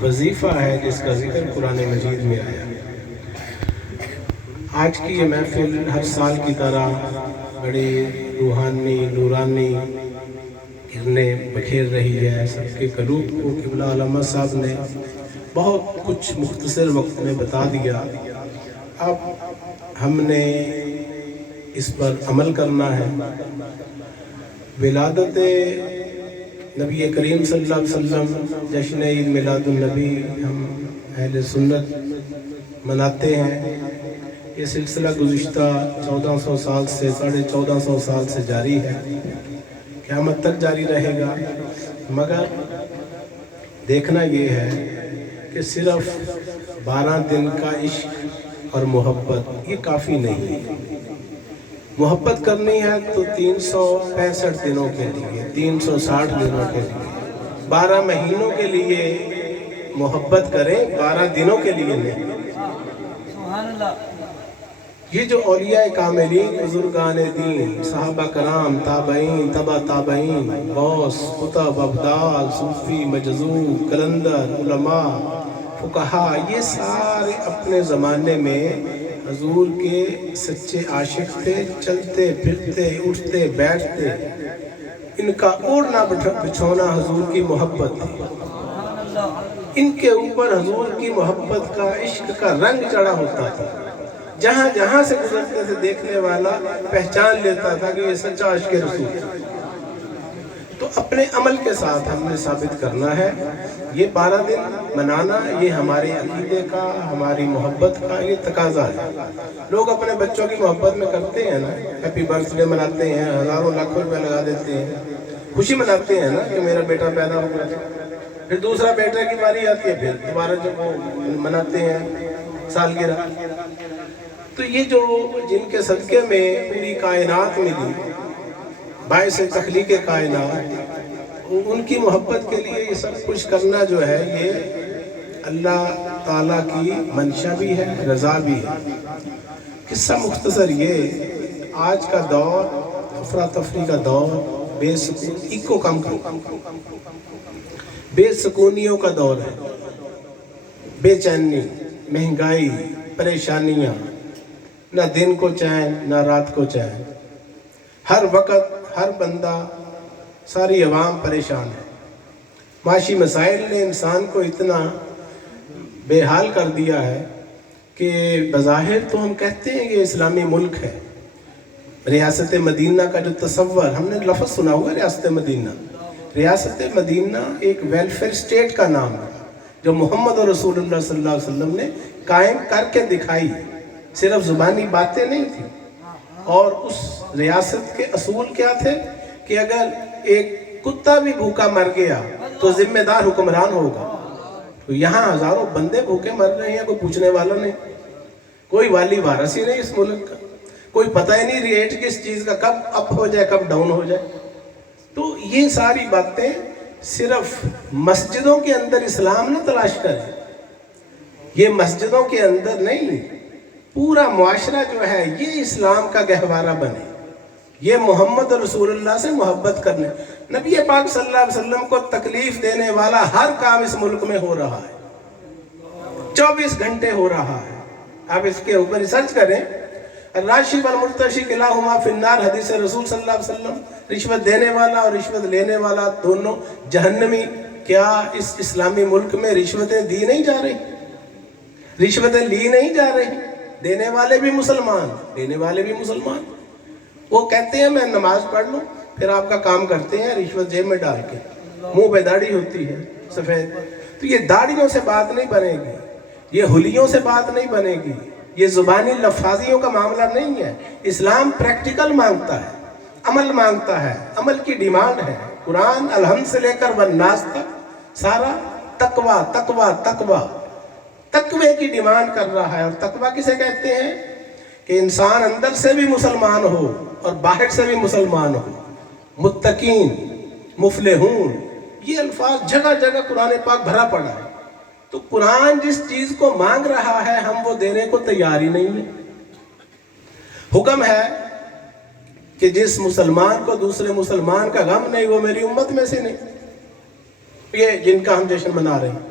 وظیفہ ہے جس کا ذکر قرآن مجید میں آیا. آج کی یہ محفل ہر سال کی طرح بڑی روحانی نورانی کرنیں بکھیر رہی ہے. سب کے قلوب کو قبلہ علامہ صاحب نے بہت کچھ مختصر وقت میں بتا دیا. اب ہم نے اس پر عمل کرنا ہے. ولادت نبی کریم صلی اللہ علیہ وسلم جشن عید میلاد النبی ہم اہل سنت مناتے ہیں. یہ سلسلہ گزشتہ 1400 سال سے 1450 سال سے جاری ہے، قیامت تک جاری رہے گا. مگر دیکھنا یہ ہے کہ صرف 12 دن کا عشق اور محبت یہ کافی نہیں ہے. محبت کرنی ہے تو 365 دنوں کے لیے، 360 دنوں کے لیے، 12 مہینوں کے لیے محبت کریں، 12 دنوں کے لیے نہیں. سبحان اللہ. یہ جو اولیاء کاملین، بزرگان دین، صحابہ کرام، تابعین، تبع تابعین، غوث، قطب، ابدال، صوفی، مجذوب، قلندر، علماء، فقہا، یہ سارے اپنے زمانے میں حضور کے سچے عاشق تھے. چلتے پھرتے اٹھتے بیٹھتے ان کا اوڑھنا بچھونا حضور کی محبت تھی. ان کے اوپر حضور کی محبت کا، عشق کا رنگ چڑھا ہوتا تھا. جہاں جہاں سے گزرتے تھے دیکھنے والا پہچان لیتا تھا کہ یہ سچا عاشق رسول ہے. تو اپنے عمل کے ساتھ ہم نے ثابت کرنا ہے. یہ 12 دن منانا یہ ہمارے عقیدے کا، ہماری محبت کا یہ تقاضا ہے. لوگ اپنے بچوں کی محبت میں کرتے ہیں نا، ہیپی برتھ ڈے مناتے ہیں، ہزاروں لاکھوں روپے لگا دیتے ہیں، خوشی مناتے ہیں نا کہ میرا بیٹا پیدا ہو گیا. پھر دوسرا بیٹے کی باری آتی ہے، پھر دوبارہ جب وہ مناتے ہیں سالگرہ. تو یہ جو جن کے صدقے میں پوری کائنات ملی، باعث تخلیق کائنات، ان کی محبت کے لیے یہ سب کچھ کرنا جو ہے یہ اللہ تعالیٰ کی منشا بھی ہے، رضا بھی ہے. قصہ مختصر یہ، آج کا دور افراتفری کا دور، بے سکونی کو کم بے سکونیوں کا دور ہے. بے چینی، مہنگائی، پریشانیاں، نہ دن کو چین نہ رات کو چین. ہر وقت ہر بندہ، ساری عوام پریشان ہے. معاشی مسائل نے انسان کو اتنا بے حال کر دیا ہے کہ بظاہر تو ہم کہتے ہیں کہ اسلامی ملک ہے. ریاست مدینہ کا جو تصور، ہم نے لفظ سنا ہوا ریاست مدینہ. ریاست مدینہ ایک ویلفیئر اسٹیٹ کا نام ہے جو محمد رسول اللہ صلی اللہ علیہ وسلم نے قائم کر کے دکھائی. صرف زبانی باتیں نہیں تھی. اور اس ریاست کے اصول کیا تھے کہ اگر ایک کتا بھی بھوکا مر گیا تو ذمہ دار حکمران ہوگا. تو یہاں ہزاروں بندے بھوکے مر رہے ہیں، کوئی پوچھنے والا نہیں، کوئی والی وارث ہی نہیں اس ملک کا، کوئی پتہ ہی نہیں ریٹ کس چیز کا کب اپ ہو جائے کب ڈاؤن ہو جائے. تو یہ ساری باتیں صرف مسجدوں کے اندر اسلام نہ تلاش کریں، یہ مسجدوں کے اندر نہیں، پورا معاشرہ جو ہے یہ اسلام کا گہوارہ بنے، یہ محمد رسول اللہ سے محبت کرنے. نبی پاک صلی اللہ علیہ وسلم کو تکلیف دینے والا ہر کام اس ملک میں ہو رہا ہے، 24 گھنٹے ہو رہا ہے. آپ اس کے اوپر ریسرچ کریں. الراشی والمرتشی کلاہما فی النار، حدیث رسول صلی اللہ علیہ وسلم. رشوت دینے والا اور رشوت لینے والا دونوں جہنمی. کیا اس اسلامی ملک میں رشوتیں دی نہیں جا رہی؟ رشوتیں لی نہیں جا رہی؟ دینے والے بھی مسلمان، لینے والے بھی مسلمان. وہ کہتے ہیں میں نماز پڑھ لوں، پھر آپ کا کام کرتے ہیں رشوت جیب میں ڈال کے. منہ پہ داڑھی ہوتی ہے سفید. تو یہ داڑھیوں سے بات نہیں بنے گی، یہ حلیوں سے بات نہیں بنے گی، یہ زبانی لفاظیوں کا معاملہ نہیں ہے. اسلام پریکٹیکل مانگتا ہے، عمل مانگتا ہے، عمل کی ڈیمانڈ ہے. قرآن الحمد سے لے کر والناس تک سارا تقوی تقوی تقوی تقوی کی ڈیمانڈ کر رہا ہے. اور تقوی کسے کہتے ہیں؟ کہ انسان اندر سے بھی مسلمان ہو اور باہر سے بھی مسلمان ہو. متقین، مفلحون، یہ الفاظ جگہ جگہ قرآن پاک بھرا پڑا ہے. تو قرآن جس چیز کو مانگ رہا ہے ہم وہ دینے کو تیار ہی نہیں ہے. حکم ہے کہ جس مسلمان کو دوسرے مسلمان کا غم نہیں وہ میری امت میں سے نہیں. یہ جن کا ہم جشن منا رہے ہیں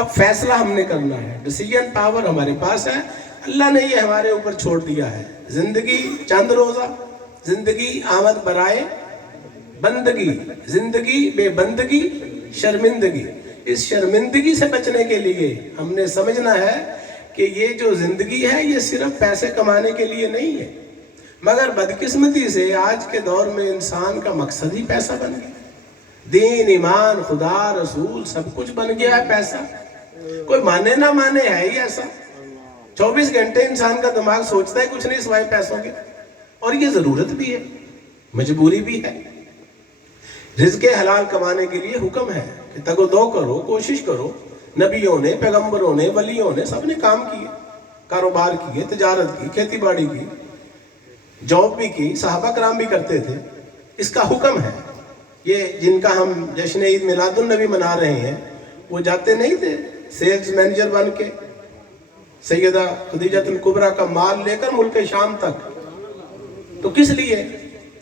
اب فیصلہ ہم نے کرنا ہے, ڈیسیجن پاور ہمارے پاس ہے. اللہ نے یہ ہمارے اوپر چھوڑ دیا ہے. زندگی چند روزہ, زندگی آمد برائے بندگی, زندگی بے بندگی شرمندگی. اس شرمندگی سے بچنے کے لیے ہم نے سمجھنا ہے کہ یہ جو زندگی ہے یہ صرف پیسے کمانے کے لیے نہیں ہے, مگر بدقسمتی سے آج کے دور میں انسان کا مقصد ہی پیسہ بن گیا. دین, ایمان, خدا, رسول سب کچھ بن گیا ہے پیسہ. کوئی مانے نہ مانے ہے ہی ایسا. 24 گھنٹے انسان کا دماغ سوچتا ہے کچھ نہیں سوائے پیسوں کے. اور یہ ضرورت بھی ہے, مجبوری بھی ہے. رزق حلال کمانے کے لیے حکم ہے کہ تگ و دو کرو, کوشش کرو. نبیوں نے, پیغمبروں نے, ولیوں نے سب نے کام کیے, کاروبار کیے, تجارت کی, کھیتی باڑی کی, جاب بھی کی, صحابہ کرام بھی کرتے تھے. اس کا حکم ہے. یہ جن کا ہم جشن عید میلاد النبی منا رہے ہیں وہ جاتے نہیں تھے سیلز مینیجر بن کے سیدہ خدیجہ الکبریٰ کا مال لے کر ملک شام تک؟ تو کس لیے؟